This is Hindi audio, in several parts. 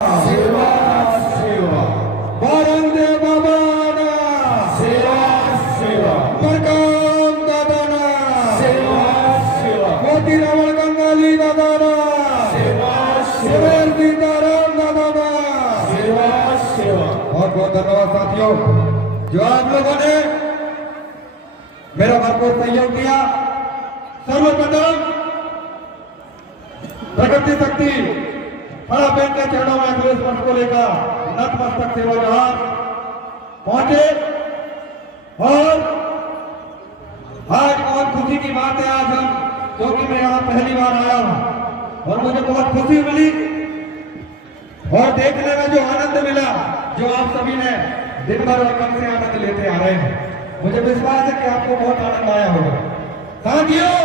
सेवा सेवा बारंदे बाबाना सेवा सेवा मकाम दादाना सेवा सेवा मोती रावण गंगाली दादाना सेवा सेवा सुरेश सीताराम दादाना सेवा सेवा। बहुत बहुत धन्यवाद साथियों, जो आप लोगों ने मेरा भरपूर सहयोग दिया। सर्वप्रथम प्रगति शक्ति खड़ा बहन के चरणों में अखिलेश पंथ को लेकर नतमस्तक सेवा जहां पहुंचे और आज बहुत खुशी की बात है। आज हम, क्योंकि मैं यहाँ पहली बार आया हूँ और मुझे बहुत खुशी मिली और देखने में जो आनंद मिला, जो आप सभी ने दिन भर और कम से आनंद लेते आ रहे हैं, मुझे विश्वास है कि आपको बहुत आनंद आया होगा। साथियों,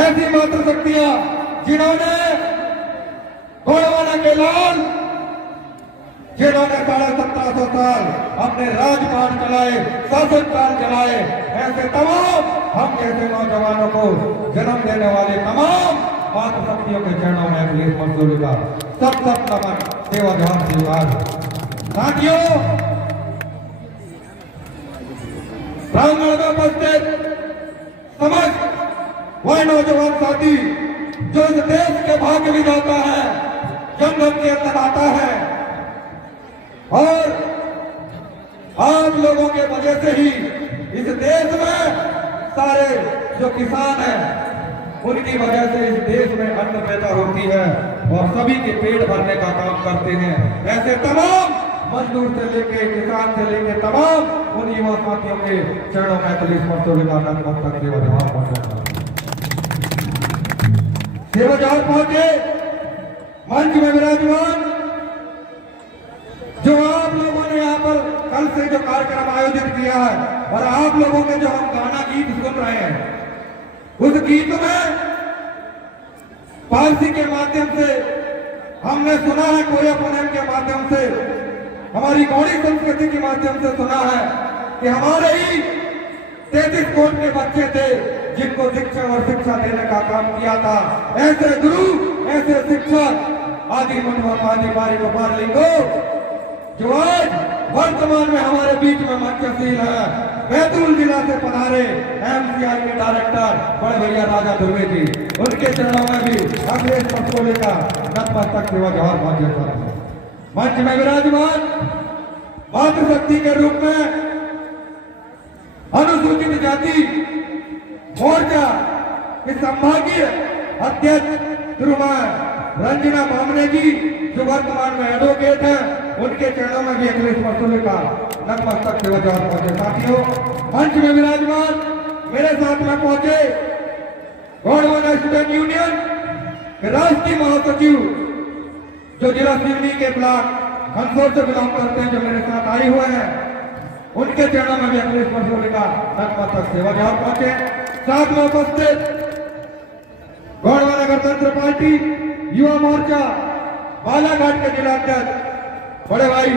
ऐसी मातृशक्तियां जिन्होंने गोंडवाना के लाल, जिन्होंने 1750 साल अपने राजपाट चलाए, शासनकाल चलाए, ऐसे तमाम हम जैसे नौजवानों को जन्म देने वाले तमाम मातृशक्तियों के चरणों में अखिलेश मंसूरी का सब नमन सेवा जवान स्वीकार। साथियों, प्रांगण में उपस्थित समस्त वह नौजवान साथी जो इस देश के भाग्य विधाता है, जंगल के अंदर आता है और आप लोगों के वजह से ही इस देश में सारे जो किसान हैं उनकी वजह से इस देश में अन्न पैदा होती है और सभी के पेट भरने का काम करते हैं। ऐसे तमाम मजदूर से लेके किसान से लेके तमाम उन युवा साथियों के चरणों में अखिलेश मंसूरी का नतमस्तक सेवा जवान पहुंचा। सेवा जवान पहुंचे मंच में विराजमान जो आप लोगों ने यहाँ पर कल से जो कार्यक्रम आयोजित किया है और आप लोगों के जो हम गाना गीत सुन रहे हैं, उस गीत में पारसी के माध्यम से हमने सुना है, कोरिया पुनम के माध्यम से, हमारी गौड़ी संस्कृति के माध्यम से सुना है कि हमारे ही 33 करोड़ के बच्चे थे जिनको शिक्षा और शिक्षा देने का काम किया था। ऐसे गुरु, ऐसे शिक्षक आदि मनोहर आदि बारी गोपाल लिंगो जो आज वर्तमान में हमारे बीच में मंचशील है, बैतूल जिला से पधारे एमसीआई के डायरेक्टर बड़े भैया राजा दुर्वे जी, उनके चरणों में भी अखिलेश मंसूरी का नतमस्तक सेवा जवाहर पहुंचे। मंच में विराजमान मातृशक्ति के रूप में अनुसूचित जाति मोर्चा के संभागीय अध्यक्ष श्रीमान रंजना बामने जी जो वर्तमान में एडवोकेट हैं, उनके चरणों में भी अखिलेश मंसूरी का नतमस्तक सेवा जवाहर पहुंचे। साथियों, मंच में विराजमान मेरे साथ में पहुंचे गोंडवाना स्टूडेंट यूनियन के राष्ट्रीय महासचिव जो जिला सिवनी के ब्लॉक हंसोर से बिलोंग करते हैं, जो मेरे साथ आए हुए हैं, उनके चरणों में भी अखिलेश मंसूरी का नतमस्तक सेवा जवाहर पहुंचे। साथ में उपस्थित गोंडवाना गणतंत्र पार्टी युवा मोर्चा बालाघाट के जिला अध्यक्ष बड़े भाई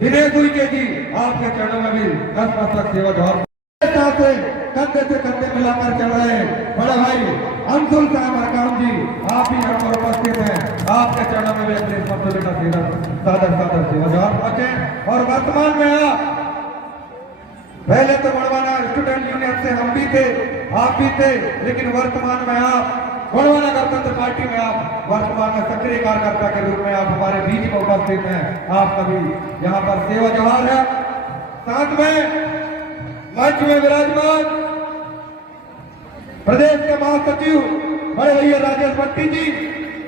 दिनेश उइके जी, आपके चरणों में भी नतमस्तक सेवा जवाहर से कंधे से कंधे मिलाकर चल रहे हैं बड़े भाई अंशुल साहब हरकाम जी, आप ही यहाँ पर उपस्थित हैं, आपके चरणों में भी अखिलेश मंसूरी का सादर सेवा जवाहर पहुंचे। और वर्तमान में आप पहले तो गोंडवाना स्टूडेंट यूनियन से हम भी थे, आप भी थे, लेकिन वर्तमान में आप गोंडवाना गणतंत्र पार्टी में आप वर्तमान में सक्रिय कार्यकर्ता के रूप में आप हमारे बीच में उपस्थित हैं। आपका भी यहाँ पर सेवा जवाहर है। साथ में मंच में विराजमान प्रदेश के महासचिव बड़े भैया राजेश भट्टी जी,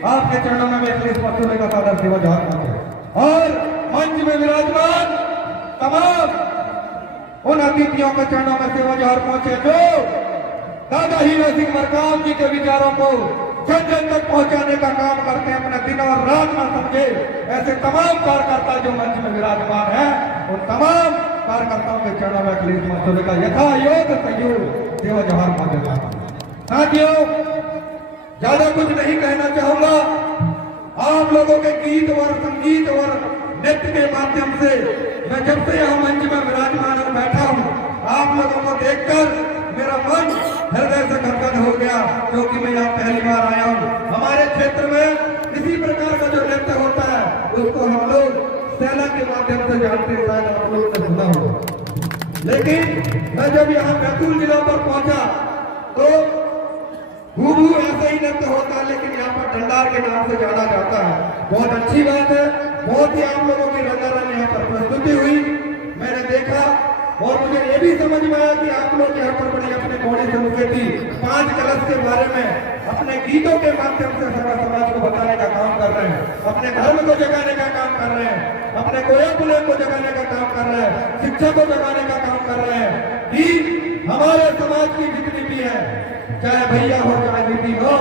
आपके चरणों में भी अखिलेश मंसूरी का सादर सेवा जवाहर पहुंचे। और मंच में विराजमान तमाम उन अतिथियों के चरणों में सेवा जवाहर पहुंचे जो दादा हीरा सिंह मरकाम जी के विचारों को जन जन तक पहुंचाने का काम करते हैं, अपने दिन और रात न समझे। ऐसे तमाम कार्यकर्ता जो मंच में विराजमान है, उन तमाम कार्यकर्ताओं के चरणों में अखिलेश मंसूरी का यथायोग्य सहयोग सेवा जवाहर पहुंचेगा। साथियों, ज्यादा कुछ नहीं कहना चाहूंगा। आप लोगों के गीत और संगीत और नृत्य के माध्यम से मैं जब से यहाँ मंच में विराजमान और बैठा हूँ, आप लोगों को देखकर मेरा मन हृदय से गदगद हो गया, क्योंकि मैं यहाँ पहली बार आया हूँ। हमारे क्षेत्र में इसी प्रकार का से जानते हैं, शायद आप लोगों ने सुना होगा। लेकिन मैं जब यहाँ बैतूल जिला पर पहुंचा तो हूबहू ऐसा ही नृत्य होता है, लेकिन यहाँ पर डंडार के नाम से जाना जाता है। बहुत अच्छी बात है, बहुत ही आप लोगों की रंगारंग यहाँ पर प्रस्तुति हुई, मैंने देखा और मुझे ये भी समझ में आया कि आप लोग यहाँ पर बड़ी अपने घोड़े से मुखे थी 5 कलश के बारे में अपने गीतों के माध्यम से सारा समाज को बताने का काम कर रहे हैं, अपने धर्म को जगाने का काम कर रहे हैं, अपने कोया पुले को जगाने का काम कर रहे हैं, शिक्षा को जगाने का काम कर रहे हैं कि हमारे समाज की जितनी भी है, चाहे भैया हो चाहे बेटी हो,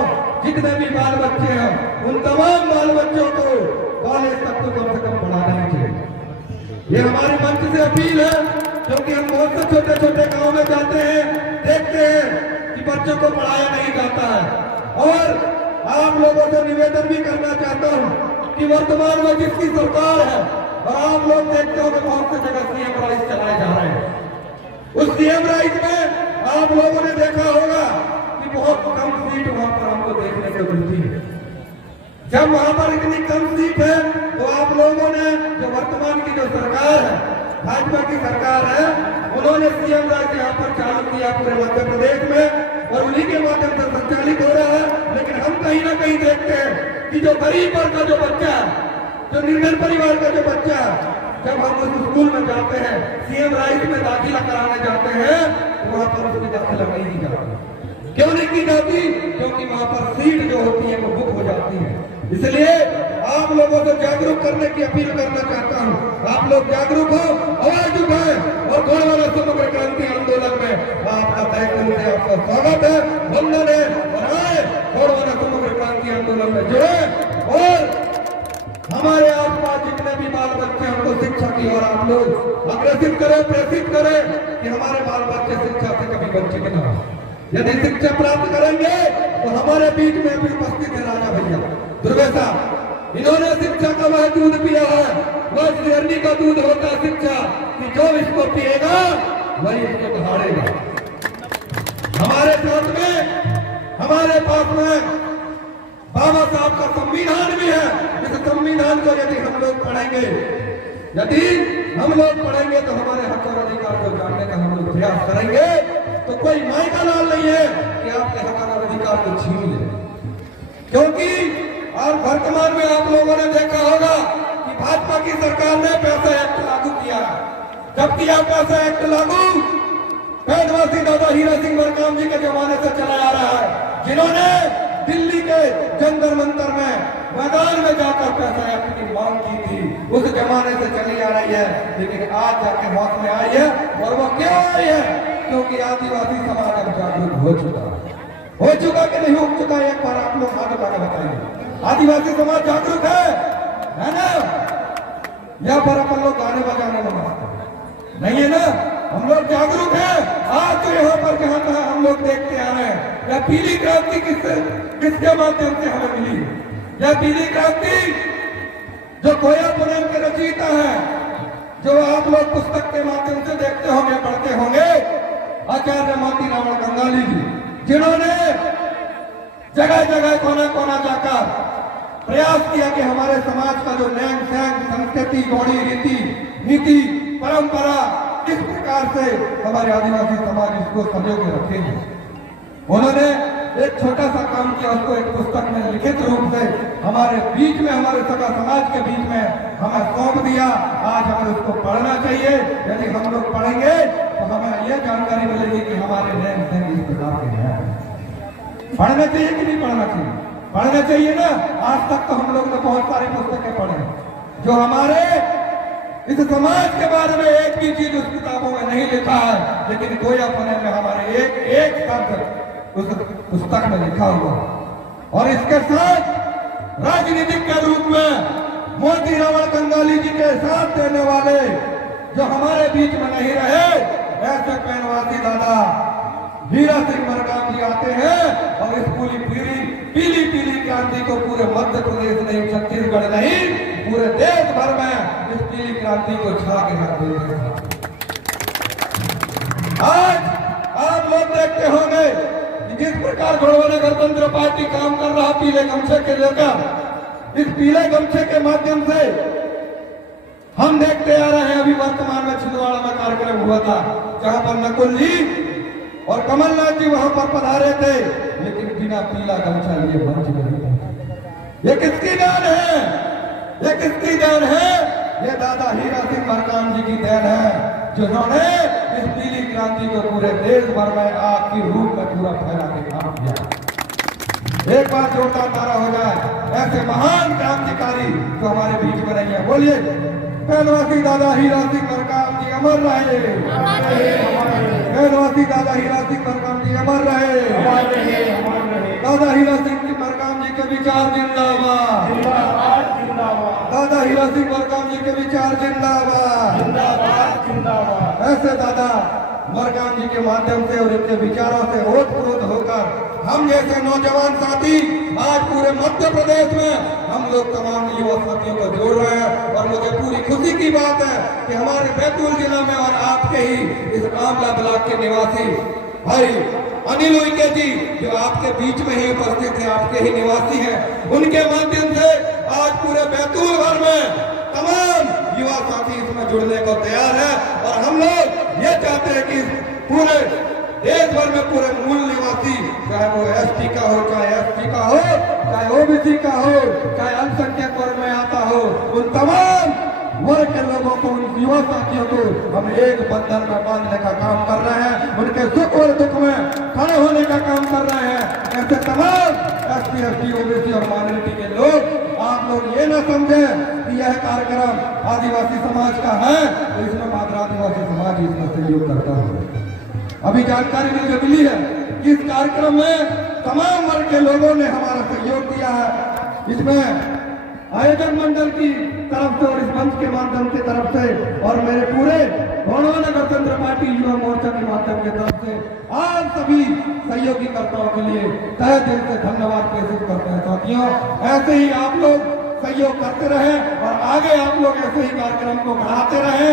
जितने भी बाल बच्चे हैं, उन तमाम बाल बच्चों को कॉलेज तक तो कम से कम पढ़ाना चाहिए। ये हमारे मंच से अपील है, क्योंकि हम बहुत से छोटे छोटे गांव में जाते हैं, देखते हैं कि बच्चों को पढ़ाया नहीं जाता है। और आप लोगों से निवेदन भी करना चाहता हूं कि वर्तमान में जिसकी सरकार है और आप लोग देखते हो कि बहुत से जगह सीएम राइज चलाए जा रहे हैं, उस सीएम राइज में आप लोगों ने देखा होगा कि बहुत कम सीट वहां पर हमको देखने को मिलती है। जब वहां पर इतनी कम सीट है तो आप लोगों ने जो वर्तमान की जो सरकार है, भाजपा की सरकार है, उन्होंने सीएम राज यहाँ पर चालू किया पूरे मध्य प्रदेश में और उन्हीं के माध्यम से संचालित हो रहा है। लेकिन हम कहीं ना कहीं देखते हैं कि जो गरीब वर्ग का जो बच्चा है, जो निर्धन परिवार का जो बच्चा है, जब हम उस स्कूल में जाते हैं, सीएम राइज में दाखिला कराने जाते हैं, तो वहां पर उसकी दाखिला नहीं की जाती। क्यों नहीं की जाती? क्योंकि वहां पर सीट जो होती है वो बुक हो जाती है। इसलिए आप लोगों को जागरूक करने की अपील करना चाहता हूं, आप लोग जागरूक हो, आवाज उठाएं और गोंडवाना समग्र क्रांति आंदोलन में आपका दायित्व से आपका स्वागत है, वंदन है और आए गोंडवाना समग्र क्रांति आंदोलन में जुड़े और हमारे आसपास जितने भी बाल बच्चे हैं उनको शिक्षा की और आप लोग अग्रसित करें, प्रेरित करें कि हमारे बाल बच्चे शिक्षा से कभी वंचित न हो। यदि शिक्षा प्राप्त करेंगे तो हमारे बीच में भी उपस्थित है राजा भैया दुर्गे साहब, इन्होंने शिक्षा का वह दूध पिया है, वह शेरनी का दूध होता है शिक्षा, कि जो इसको पिएगा वही इसको दहाड़ेगा। हमारे साथ में हमारे पास में बाबा साहब का संविधान भी है। इस संविधान को यदि हम लोग पढ़ेंगे, यदि हम लोग पढ़ेंगे तो हमारे हक और अधिकार को जानने का हम लोग प्रयास करेंगे, तो कोई माई का लाल नहीं है कि आपके हक और अधिकार को छीन ले। क्योंकि और वर्तमान में आप लोगों ने देखा होगा कि भाजपा की सरकार ने पैसा एक्ट लागू किया। जब किया पैसा एक्ट लागू, पैदवासी दादा हीरा सिंह मरकाम जी के जमाने से चला आ रहा है, जिन्होंने दिल्ली के जंतर मंतर में मैदान में जाकर पैसा एक्ट की मांग की थी, उस जमाने से चली आ रही है। लेकिन आज जाके मौत में आई है, और वो क्यों आई है? क्योंकि आदिवासी समाज अब जागरूक हो चुका कि नहीं हो चुका? एक बार आप लोग हाथ उठा के बताइए। आदिवासी समाज जागरूक है ना? या पर अपन लोग गाने बजाने में नहीं है ना? हम लोग जागरूक है। आज तो यहाँ पर जहाँ तहाँ हम लोग देखते आ रहे हैं, या पीली क्रांति किसके माध्यम से हमें मिली? या पीली क्रांति जो कोया पुनम के रचयिता है, जो आप लोग पुस्तक के माध्यम से देखते होंगे, पढ़ते होंगे, आचार्य मोती रावण कंगाली जी, जिन्होंने जगह जगह कोना कोना जाकर प्रयास किया कि हमारे समाज का जो नैंग सैंग संस्कृति, गौड़ी रीति नीति परंपरा किस प्रकार से हमारे आदिवासी समाज इसको संजो के रखेंगे। उन्होंने एक छोटा सा काम किया, उसको एक पुस्तक में लिखित रूप से हमारे बीच में, हमारे सगा समाज के बीच में हमें सौंप दिया। आज हमें उसको पढ़ना चाहिए। यदि हम लोग पढ़ेंगे तो हमें यह जानकारी मिलेगी कि हमारे नैंग सैंग इस प्रकार के हैं। पढ़ना चाहिए कि नहीं पढ़ना चाहिए? पढ़ना चाहिए ना। आज तक तो हम लोग ने बहुत सारी पुस्तकें पढ़े जो हमारे इस समाज के बारे में एक भी चीज उस किताबों में नहीं लिखा है, लेकिन कोया पुणे में हमारे एक एक शब्द उस पुस्तक में लिखा हुआ। और इसके साथ राजनीतिक के रूप में मोती रावण कंगाली जी के साथ देने वाले जो हमारे बीच में नहीं रहे, ऐसे पैनवासी दादा हीरा सिंह मरकाम जी आते हैं और इस पूरी पीली पीली क्रांति को पूरे मध्य प्रदेश नहीं, छत्तीसगढ़ नहीं, पूरे देश भर में इस पीली क्रांति को छा के रख देते हैं। आज आप लोग देखते होंगे कि जिस प्रकार गोंडवाना गणतंत्र पार्टी काम कर रहा पीले गमछे के लेकर, इस पीले गमछे के माध्यम से हम हम देखते आ रहे हैं, अभी वर्तमान में छिंदवाड़ा में कार्यक्रम हुआ था जहां पर नकुल जी और कमलनाथ जी वहां पर पधारे थे, लेकिन बिना पीला गमछा लिए मंच नहीं था। ये किसकी देन है? ये किसकी देन है? ये दादा हीरा सिंह मरकाम जी की देन है, जिन्होंने इस पीली क्रांति को पूरे देश भर में आग की रूप में पूरा फैला के काम किया। एक बार जोरदार नारा हो जाए, ऐसे महान क्रांतिकारी जो हमारे बीच में नहीं है। बोलिए, कैलवासी दादा हीरा सिंह मरकाम जी अमर रहे, कैलवासी दादा हीरा सिंह मरकाम जी अमर रहे, दादा हीरा सिंह मरकाम जी के विचार जिंदाबाद, दादा हीरा सिंह मरकाम जी के विचार जिंदाबाद। ऐसे दादा मरकाम जी के माध्यम से और इनके विचारों से ओतप्रोत होकर हम जैसे नौजवान साथी आज पूरे मध्य प्रदेश में हम लोग तमाम युवा साथियों को जोड़ रहे हैं। और मुझे पूरी खुशी की बात है कि हमारे बैतूल जिला में और आपके ही इस आमला ब्लॉक के निवासी भाई अनिल उइके जी, जो आपके बीच में ही उपस्थित है, आपके ही निवासी हैं, उनके माध्यम से आज पूरे बैतूल भर में तमाम युवा साथी इसमें जुड़ने को तैयार है। और हम लोग ये चाहते हैं कि पूरे देश भर में पूरे मूल निवासी, चाहे वो एसटी का हो, चाहे एसटी का हो, चाहे ओबीसी का हो, चाहे अल्पसंख्यक वर्ग में आता हो, उन तमाम वर्ग के लोगों को, उन युवा साथियों को हम एक बंधन में बांधने का काम कर रहे हैं, उनके सुख और दुख में खड़े होने का काम कर रहे हैं। ऐसे तमाम एसटी, एसटी, ओबीसी और माइनॉरिटी के लोग, आप लोग ये ना समझें कि यह कार्यक्रम आदिवासी समाज का है तो इसमें मात्र आदिवासी समाज ही इसमें सहयोग करता है। अभी जानकारी मुझे मिली है कि इस कार्यक्रम में तमाम वर्ग के लोगों ने हमारा सहयोग दिया है। इसमें आयोजक मंडल की तरफ से और इस मंच के माध्यम की तरफ से और मेरे पूरे गौरवाना गणतंत्र पार्टी युवा मोर्चा के माध्यम की तरफ से आज सभी सहयोगीकर्ताओं के लिए तहे दिल से धन्यवाद प्रेषित करते हैं। साथियों, ऐसे ही आप लोग सहयोग करते रहे और आगे आप लोग ऐसे ही कार्यक्रम को बढ़ाते रहे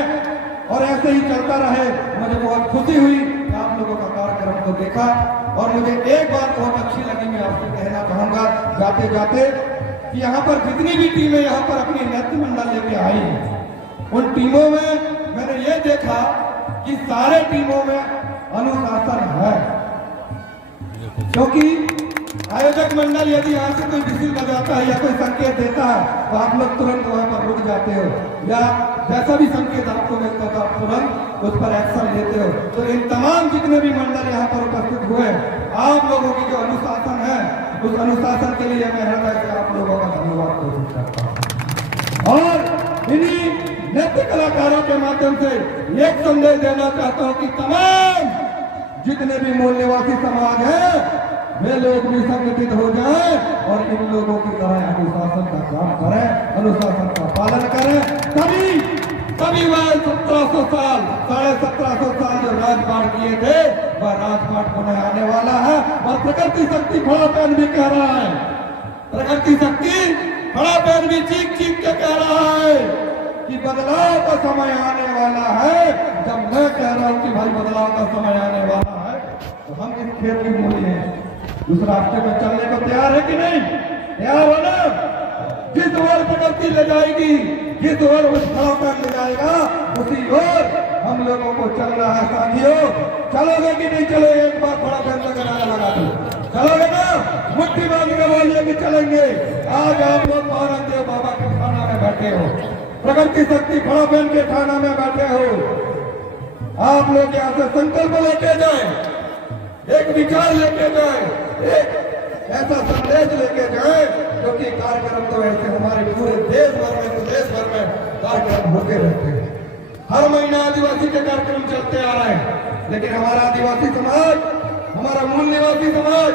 और ऐसे ही चलता रहे। मुझे बहुत खुशी हुई कि आप लोगों का कार्यक्रम को देखा और मुझे एक बात बहुत अच्छी लगी, मैं आपसे कहना चाहूंगा जाते जाते कि यहाँ पर जितनी भी टीमें यहाँ पर अपनी नृत्य मंडल लेके आई, उन टीमों में मैंने ये देखा कि सारे टीमों में अनुशासन है, क्योंकि आयोजक मंडल यदि यहाँ से कोई विसिल बजाता है या कोई संकेत देता है तो आप लोग तुरंत वहां पर रुक जाते हो, या जैसा भी संकेत आपको मिलता है तो आप तुरंत उस पर एक्शन लेते हो। तो इन तमाम जितने भी मंडल यहाँ पर उपस्थित हुए, आप लोगों की जो अनुशासन है, उस अनुशासन के लिए मैं हृदय से आप लोगों का धन्यवाद पेश करता हूँ। और इन्हीं नृत्य कलाकारों के माध्यम से एक संदेश देना चाहता हूँ कि तमाम जितने भी मूल निवासी समाज है वे लोग भी संगठित हो जाएं और इन लोगों की तरह अनुशासन का काम करें, अनुशासन का पालन करें। तभी वह 1700 साल, 1750 साल जो राजपाट किए थे, वह राजपाट पुनः आने वाला है। और प्रकृति शक्ति खड़ा पैन भी कह रहा है, प्रकृति शक्ति खड़ा पैन भी चीख चीख के कह रहा है कि बदलाव का समय आने वाला है। जब मैं कह रहा हूं कि भाई बदलाव का समय आने वाला है, तो हम इस खेल की मूली हैं, उस रास्ते में चलने को तैयार है कि नहीं? तैयार हो ना? जिस ओर प्रकृति ले जाएगी, जिस ओर उस खड़ा पैन ले जाएगा, उसी ओर हम लोगों को चलना है। साथियों, चलोगे कि नहीं चलोगे? एक बार खड़ा पैन का नारा लगा दो, चलोगे ना? मुट्ठी बांध के बोलिए कि चलेंगे। आज आप लोग महाराज बाबा के थाना में बैठे हो, प्रकृति शक्ति खड़ा पैन के थाना में बैठे हो। आप लोग यहाँ से संकल्प लेके जाए, एक विचार लेके जाए, एक ऐसा संदेश लेके जाए, क्योंकि कार्यक्रम तो ऐसे हमारे पूरे देश भर में, प्रदेश भर में कार्यक्रम होते रहते हैं। हर महीना आदिवासी के कार्यक्रम चलते आ रहे हैं, लेकिन हमारा आदिवासी समाज, हमारा मूल निवासी समाज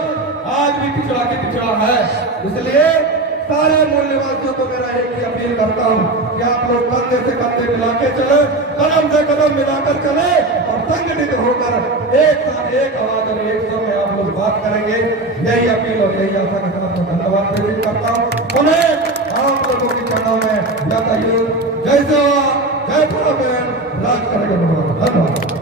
आज भी पिछड़ा के पिछड़ा है। इसलिए सारे मूल निवासियों को मेरा एक ही अपील करता हूँ कि आप लोग कंधे से कंधे मिला के चले, कदम से कदम मिलाकर चले और संगठित होकर एक साथ, एक आवाज और एक समय आप लोग बात करेंगे। यही अपील और यही आशा के साथ मैं धन्यवाद प्रेषित करता हूँ। उन्हें आप लोगों की चरणों में जय सेवा, जय थोड़ा राज करेंगे। धन्यवाद।